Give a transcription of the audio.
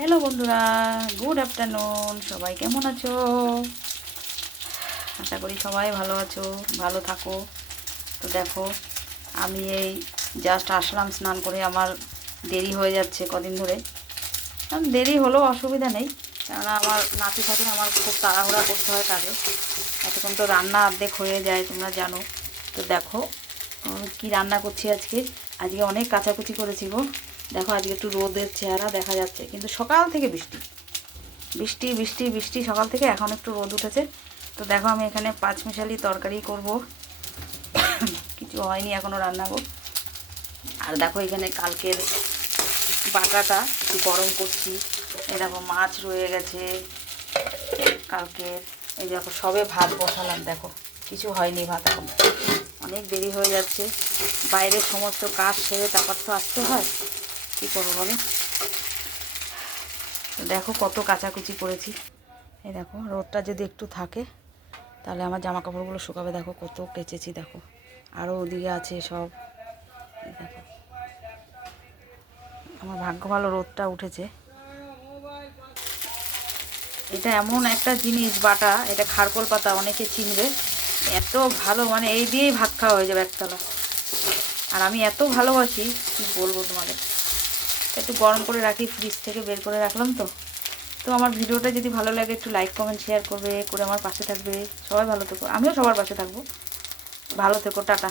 Hello বন্ধুরা, good afternoon. সবাই কেমন আছো? আশা করি সবাই ভালো আছো, ভালো থাকো। তো দেখো, আমি এই জাস্ট আসলাম স্নান করে। আমার দেরি হয়ে যাচ্ছে কদিন ধরে। দেরি হলেও অসুবিধা নেই, কেননা আমার নাতি থাকলে আমার খুব তাড়াহুড়া করতে হয় কাজে। এতক্ষণ তো রান্না অর্ধেক হয়ে যায়, তোমরা জানো। তো দেখো কি রান্না করছি আজকে। আজকে অনেক কাচাকুচি করেছি গো। দেখো আজকে একটু রোদের চেহারা দেখা যাচ্ছে, কিন্তু সকাল থেকে বৃষ্টি বৃষ্টি বৃষ্টি বৃষ্টি সকাল থেকে। এখন একটু রোদ উঠেছে। তো দেখো আমি এখানে পাঁচমিশালি তরকারি করব, কিছু হয়নি এখনও রান্না গো। আর দেখো এখানে কালকের বাটাটা একটু গরম করছি। এই দেখো মাছ রয়ে গেছে কালকের। এই দেখো সবে ভাত বসালাম, দেখো কিছু হয়নি ভাত এখন, অনেক দেরি হয়ে যাচ্ছে। বাইরের সমস্ত কাজ সেরে তারপর তো আসতে হয়, কী করবো বলো। দেখো কত কাচাকুচি করেছি। এই দেখো রোদটা যদি একটু থাকে তাহলে আমার জামা কাপড়গুলো শুকাবে। দেখো কত কেচেছি, দেখো আরও ওদিকে আছে সব। এই দেখো আমার ভাগ্য ভালো রোদটা উঠেছে। এটা এমন একটা জিনিস বাটা, এটা খারকোল পাতা, অনেকে চিনবে। এত ভালো, মানে এই দিয়েই ভাত খাওয়া হয়ে যাবে একতলা। আর আমি এত ভালোবাসি, কি বলবো তোমাদের। একটু গরম করে রাখি, ফ্রিজ থেকে বের করে রাখলাম। তো তো আমার ভিডিওটা যদি ভালো লাগে একটু লাইক কমেন্ট শেয়ার করবে, করে আমার পাশে থাকবে। সবাই ভালো থেকো, আমিও সবার পাশে থাকবো। ভালো থেকো, টাটা।